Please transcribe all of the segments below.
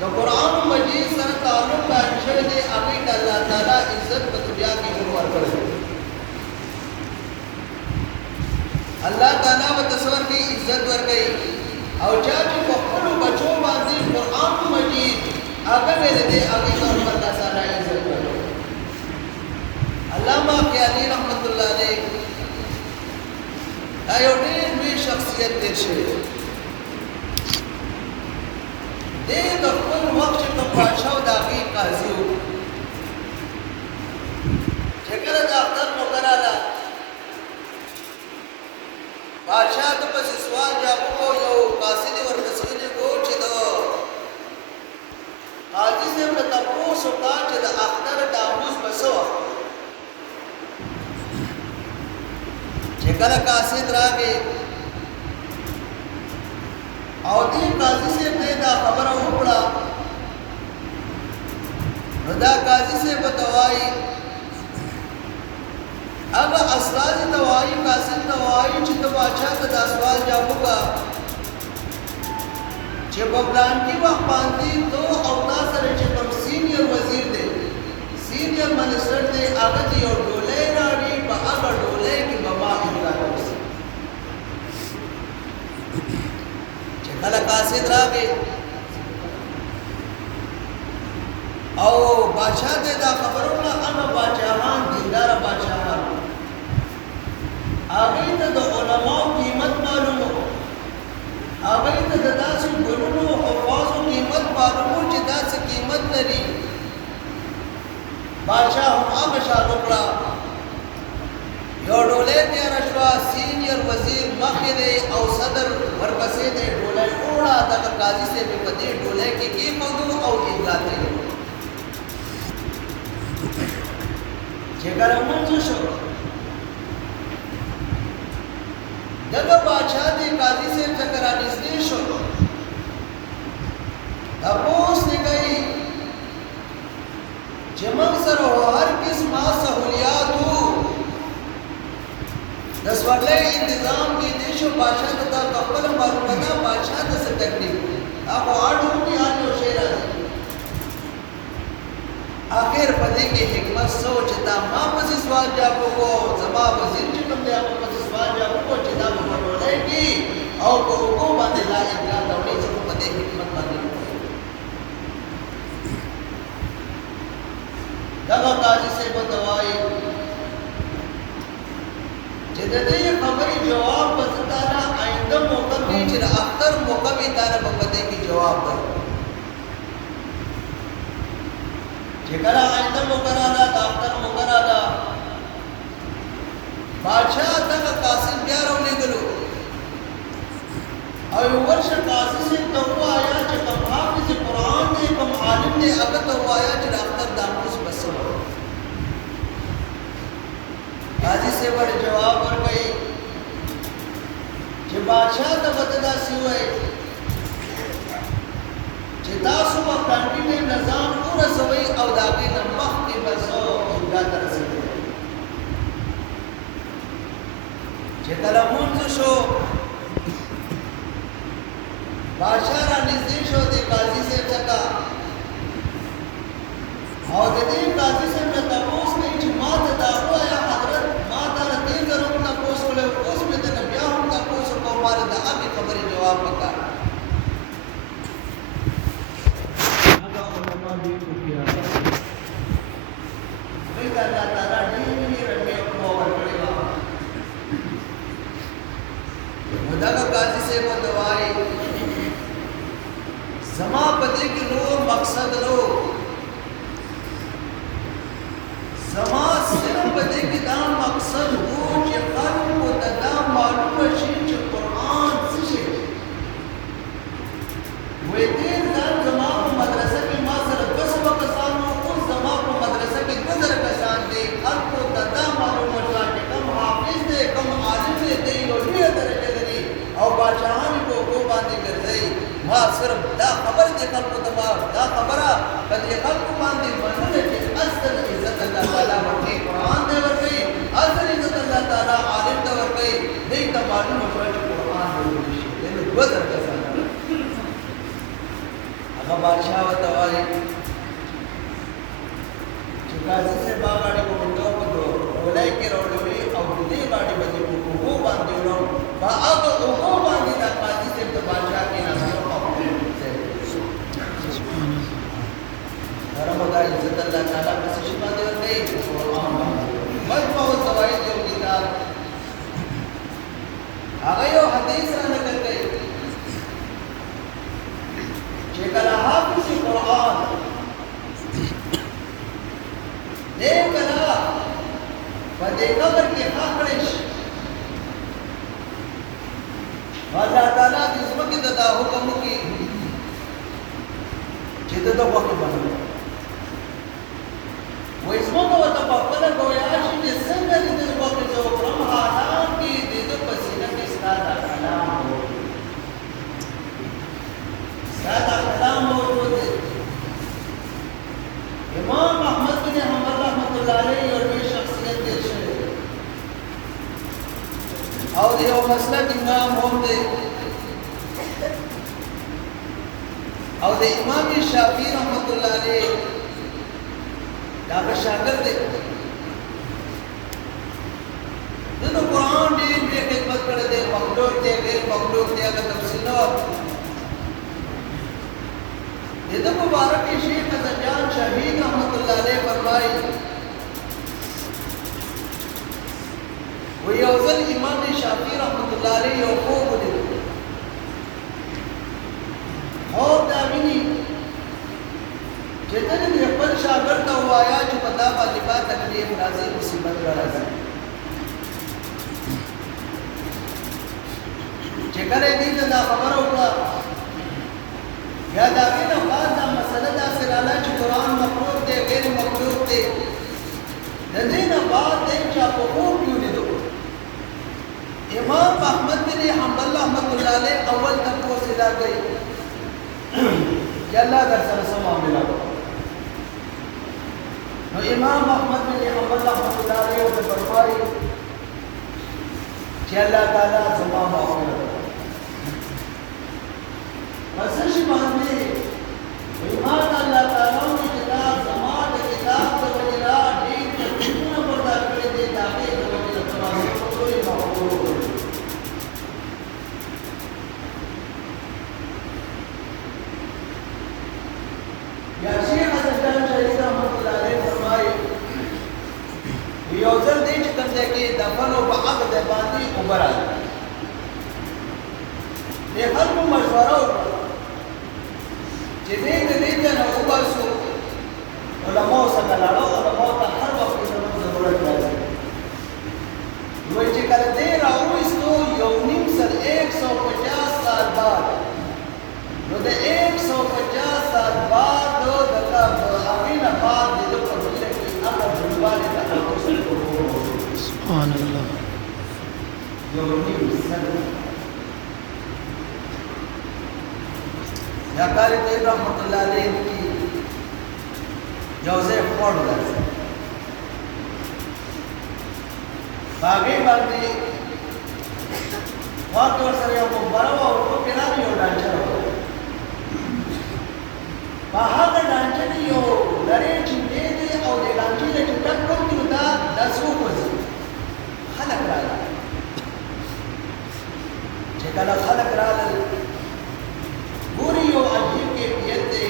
د قرآن مجید سره تعلق قائم شوی دی هغې ته الله تعالی عزت په دنیا کې هم ورکړی الله تعالی ورته څه ورکوي عزت ورکوي او چا چې په خپلو بچو باندې قرآن مجید هغه ویلی دی هغې ته هم الله تعالی عزت ورکوي علامه خیالي رحمت الله علیه دا یو ډېر لوی شخصیت تېر شوی دی دې د خپل وخت چې کوم بادشاه او د هغې قاضي و چې کله د اختر موقع راغله بادشاه ته پسې سوال جواب وکړو یو قاصد یې ورته سوالې کړو چې د قاضي صاحب نه تپوس وکړه چې د اختر ډاموس به څه وخت چې کله قاصد راغی او دې قاضي صاحب ته دا خبره وکړه نو دا قاضي صاحب ته وایي هغه استازي ته وایي قاصد ته وایي چې ته بادشاه ته دا سوال جواب وکړه چې په پلانکي وخت باندې تو او تا سره چې کوم سینیر وزیر دی سینیر منسټر دی هغه چې یو ډولۍ راوړي په هغه ډولۍ کې به ما امضا وکړي کله قاصد راغی او بادشاہ ته دا خبر وکړه هغه بادشاهان دینداره بادشاهان هغوی ته د علماو قیمت معلوم و هغوی ته د داسې ګلونو او حفاظو قیمت معلوم و چې داسې قیمت لري بادشاہ هم هغه شان وکړه یو ډولۍ تیاره شوه سینیر وزیر مخکې دی او صدر ورپسې دی ډولۍ وړه دغه قاضي صاحب یې په دې ډولۍ کې کېښودو او امضا ته یې چې کله لمونځ وشو دغه بادشاه دې قاضي صاحب څخه رانږدې شو تپوس یې کوي چې موږ سره هر قسمه سهولیات وو د سوړلۍ انتظام کې دې شو بادشاه ته دا خپله معلومه ده بادشاه ته څه تکلیف هغه اړو کې هر یو شی راځي آخر په دې کې حکمت څه و چې دا ما پسې سوال جواب وکړو زما وزیر چې کوم دی هغه پسې سوال جواب وکړو چې دا به په ډولۍ کې او په اوبو باندې لا امضا راوړي چې په دې حکمت باندې دغه قاضي صاحب ته وایي چې د دې خبرې جواب به زه تاله آینده موقع کې چې د اختر موقع وي تاله به په دې کې جواب درکړم چې کله آینده موقع راغله د اختر موقع راغله بادشاه دغه قاصد بیا راولېږلو او یو ورشه قاضي صاحب ته ووایه چې کوم حافظ قرآن دی کوم عالم دی هغه ته ووایه چې د اختر ډاموس به څه وایي قاضي صاحب ورته جواب ورکوي چې بادشاه ته به ته داسې ووایي چې تاسو به پلانکي ټیم نه ځان ورسوئ او د هغې نه مخکې به زه امضا ته رسېدلی چې کله لمونځ شو بادشاه رانږدې شو د قاضي صاحب څخه او د دې قاضي صاحب نه تپوس کوي چې ما ته دا ووایه حضرت ما تاله دې ځل هم تپوس کړی اوس مې درنه بیا هم تپوس وکړو ما له د هغې خبرې جواب پکار الله تعالی ډېرې رحمت ورکړې وه نو دغه قاضي صاحب ورته وایي زما په دې کې نور مقصد نو زما صرف په دې کې دا مقصد وو چې خلکو ته دا معلومه شي چې قرآن څه شی دی وایي ډېر ځان زما په مدرسه کې ما سره 200 کسان وو اوس زما په مدرسه کې 2000 کسان دي خلکو ته دا معلومه شوه چې کوم حافظ دی کوم عالم دی دی یو لویه درجه لري او بادشاهان په اوبو باندې ګرځوي ما صرف دا خبر دې خلکو ته ما دا خبره په دې خلکو باندې منله چې اصل عزت الله تعالی ورکوي قرآن دی ورکوي قاضي سے باغاڑی کو منڈو کو دو اولائی کے روڑوی او دی باڑی بدی کو اوگو باندی رو با آگا اوگو باندی دا قاضی سے تو بادشاہ کی ناسو اپنے سے رمضا عزت اللہ تعالیٰ پس شفا دے اور گئی مجمع و زوائد جو کتاب آگئی و حدیث رہنے کر گئی چکل حافظ قرآن لیکن بدے قبر کی خاکرش اللہ تعالیٰ کی اسمہ کی دادا حکم کی چیدہ دا وقت بنا وہ اسمہ کو تپاپلہ گویاشی کے سنگا دیدے وقت جو اکرم حالام کی دیدو پسینہ کی استادہ کلام ہو استادہ کلام ہو جو دے امام احمد بن حنبل رحمت اللہ علیہ اور یہ شخصیت دے شہر اور یہ مسلک امام ہم دے اور امام شافعی رحمت اللہ علیہ کاغذ شاگر دے دونوں قرآن دین بھی خدمت کر دے مخلوق دے غیر مخلوق دے اگر تفصیل ہو یہ تو مبارک شیخ حسن جان شہید رحمت اللہ علیہ فرمائی وہی اوزل امام شافعی رحمت اللہ علیہ اور خوب دے خوب دامینی چیتن دی اقبل شاگر تا ہوا آیا جو پتا بالیبا تکلیف رازی مصیبت رازی چکرے دید دا خبر ہوگا یا داغین افاد دا مسئلہ دا سرالا چی قرآن مخلوق دے غیر مخلوق دے دین افاد دے چاپو خوب کیوں دے دو امام احمد بن حنبل رحمت اللہ علیہ اول تک وہ سلا گئی کہ اللہ در سر سما ملا تو امام احمد بن حنبل رحمت اللہ علیہ وہ فرمائی کہ اللہ تعالیٰ زمان آخر مسجد باندې ایمان الله تعالی کی کتاب زمان کتاب کو وجرا دین کے کتنا بڑا کر دے تاکہ وہ تمام کوئی مقبول یا شیخ حسن جان شہید رحمۃ اللہ علیہ فرمائے یہ اوزر دے چې کوم ځای کې دفن او بعد د باندې عمر آئی یہ خلق مشورہ وکړه چې دې نه وباسو علماء څخه لاړو علماء ته هر وخت زموږ ضرورت راځي وایي چې کله دې راوایستو یو نیم سل 150 سال بعد نو د 150 سال بعد د هغې نه بعد د ده په مله کې هغه ژوندوالی د خلکو سره سبحان الله یو نیم سل یا قاری طیب رحمت اللہ علیہ کی جوزے پھوڑ لازم باگی باندی وقت ورسر یو مبارو اور کو پیرانی یو ڈانچہ ہو باہا کا ڈانچہ دی یو لڑے چنگے دے اور دے ڈانچی لے چنٹک کم کی نتا دسو کوزی خلق رالا چکل خلق رالا پوری یو عجیب کے پیت دے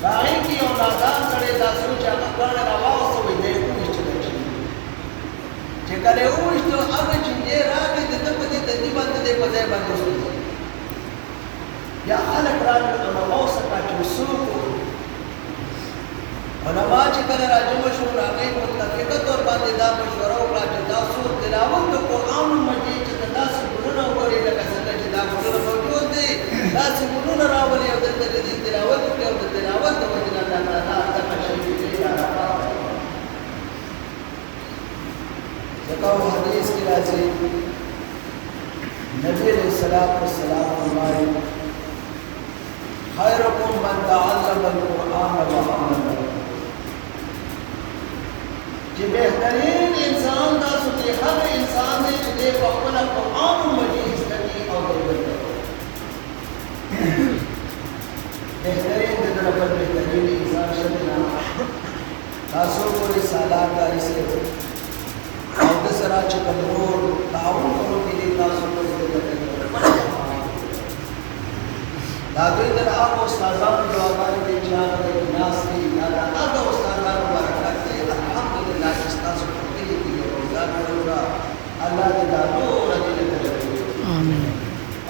باہی کی یو نادان سڑے دا سوچا مکرن رواو سوئی دے اوشت لچی چکلے اوشت اب چنجے راگی دے دپتی دنی بند دے پزے بند سوئی یا خلق راگی علماء سکا چوسو کو علماء چکل راجو مشہور آگئی متفقت اور باندے دا مشورہ اکلا جدا سور تلاوت تو قرآن مجید چکل دا سبرنا ہوگوری لگا سکا جدا قرآن موجود دے داسې ګلونه راولي او دلته د دې تلاوت وکړي او د تلاوت د وجې نه الله تعالی دغه شی دې رافرمایي ځکه حدیث کې راځي نبی علیہ الصلوۃ والسلام فرمایي خیرکم من تعلم القرآن وعلمه چې بهترین انسان تاسو کې هغه انسان دی چې په خپل قرآن مجید زده کړي او بهترین د طرف بهترین انسان شته تاسو پورې سالات داري سي او د سره چې کمرور تعاون کوو کې تاسو پورې دا دوی د هغه استادانو دعاګانې دي چې هغه د ناس دي دا هغه استادانو برکت دی الحمدلله چې تاسو په دې کې یو ځای ورته الله دې دا نور دې ته امين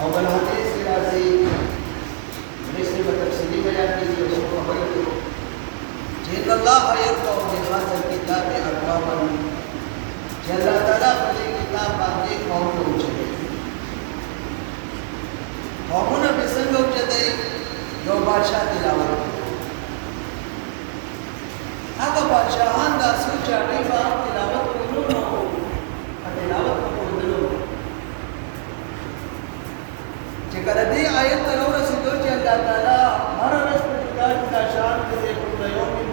او بل حدیث کې راځي مثل تفصیلی بیان کیږي او څه خبره چې الله يرفع بهذا الكتاب اقواما چې الله تعالی په دې کتاب باندې قوم وچوي قومونه به څنګه وچتای یو بادشاہ تلاوت هغه بادشاہان د سوچ اړې په تلاوت کولو نو تلاوت کولو چې کله دې آیت ته ورسېدو چې الله تعالی هر ورځ په دا شان کې په یو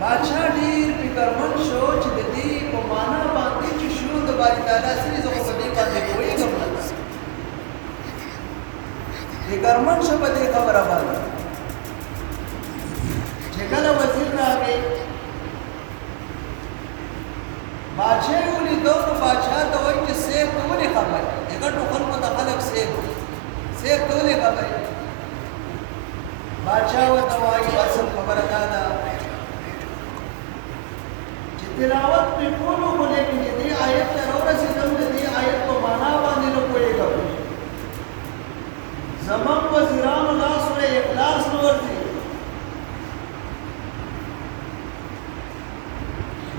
بادشاہ ډیر فکرمن شو چې د دې په معنا باندې چې شروع د باری تعالی سره زه په دې باندې پوهیږم فکرمن شو په دې خبره باندې چې کله وزیر راغی بادشاہ ولې دوه بادشاہ ته وایي چې سیف ته ولې خبره دغه ټول په خلک سیف ته ولې خبره بادشاہ ورته وایي بس خبره ده تلاوت په کولو کو لیکن دې آیت ته ورسېدم دې آیت په معنا باندې نه پوهېږم زمون وزیرانو لا سورې اخلاص نو ورته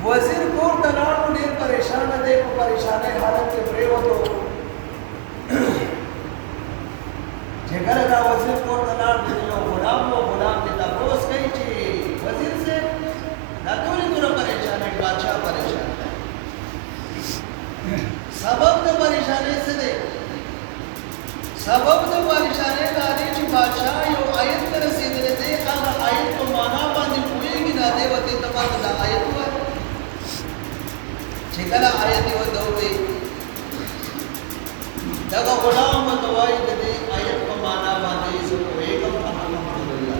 وزیر کور ته لاړو ډېر پریشان دی په پریشانه حالت کې پریوتو چې کله دا وزیر کور ته لاړ دی نو غلام دې تاسو کوي چې وزیر سے دا ټول پریشان ہے بادشاہ پریشان ہے سبب د پریشانی څه دی سبب د پریشانی دا دی چې بادشاہ یو آیت ته رسیدلی دی هغه آیت په معنا باندې پوهېږي نه دی ورته ته باندې دا آیت وایي چې کله آیت یې ورته ووایي دغه غلام ورته وایي د دې آیت په معنا باندې زه پوهېږم الحمدلله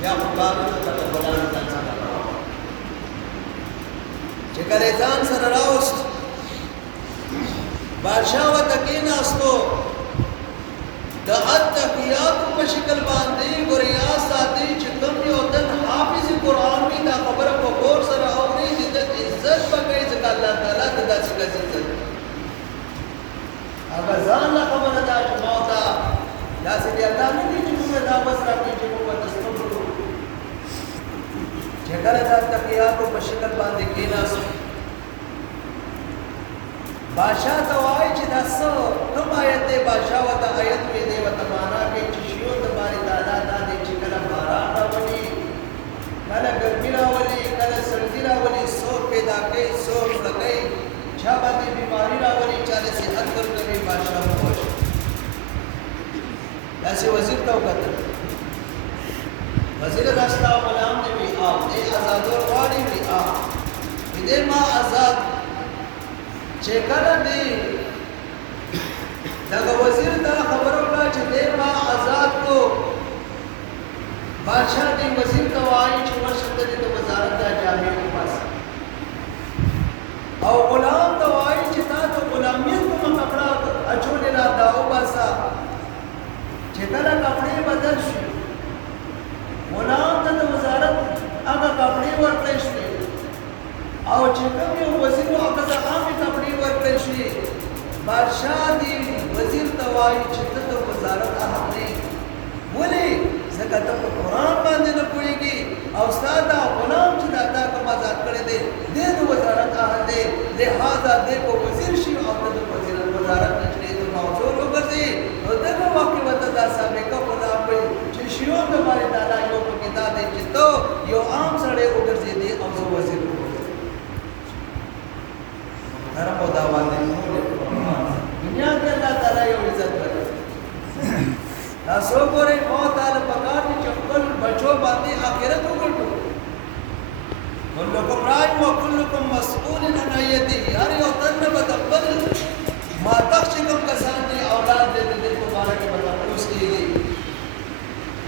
بیا خو کار ته غلام ته چې کله ځان سره راوست بادشاہ ورته کېناستو د اتقیات په شکل باندې ګوریا ساتي چې کوم یو تن حافظ قرآن وي دا خبره په کور سره اوري چې د عزت په کوي ځکه الله تعالی د داسې عزت هغه ځان له خبره ده چې موتا داسې دی الله نه دي چې موږ دا بس راکړي چې موږ تاسو چې کله د اتقیات په شکل باندې کېناستو بادشاہ ته وایي چې دا څه کوم آیت دی بادشاہ ورته آیت وی دی ورته معنا کوي چې شیو د باری تعالی دا دی چې کله باران راولي کله ګرمي راولي کله سردي راولي سور پیدا کوي سور لګي چا باندې بیماری راولي چاله صحت ورکوي بادشاہ خوش داسې وزیر ته وکتل وزیر راستا غلام دی وی آپ دې آزادور غواړي وی آپ دې ما آزاد چې کله دی دغه وزیر دا خبره وکړه چې دې ما آزاد کو بادشاہ دې وزیر ته وایي چې ورشه دې د وزارت د جامع په پاس او غلام ته وایي چې تا ته غلامیت کوم کپڑا اچولې را دا او باسا چې کله کپڑے بدل شي غلام ته د وزارت هغه کپڑے ورکړل شي او چې کوم یو وزیر هغه د عامه کپڑے ورکړل شي بادشاہ دی وزیر ته وایي چې ته د وزارت اهم نه ولې ځکه ته په قرآن باندې نه پوهېږي او ستا دا غلام چې دا تا کوم آزاد کړی دی دې د وزارت اهم دی لہذا دې په وزیر شي او ته د وزارت نه چې د موضوع وګرځي نو دغه واقع ورته دا سابقه خدا وایي چې شیو د باری تعالی یو پکې دا دی چې ته یو عام سړی وګرځېدې او زه وزیر نرم او دا باندې دنیا کې الله تعالی یو عزت ورکړي تاسو ګورئ موت تعالی پکار دي چې خپل بچو باندې آخرت وګټو كلكم راع وكلكم مسؤول عن رعيته هر یو تن به خپل ما تخ چې کوم کسان دي اولاد دې په باره کې به تاسو کېږي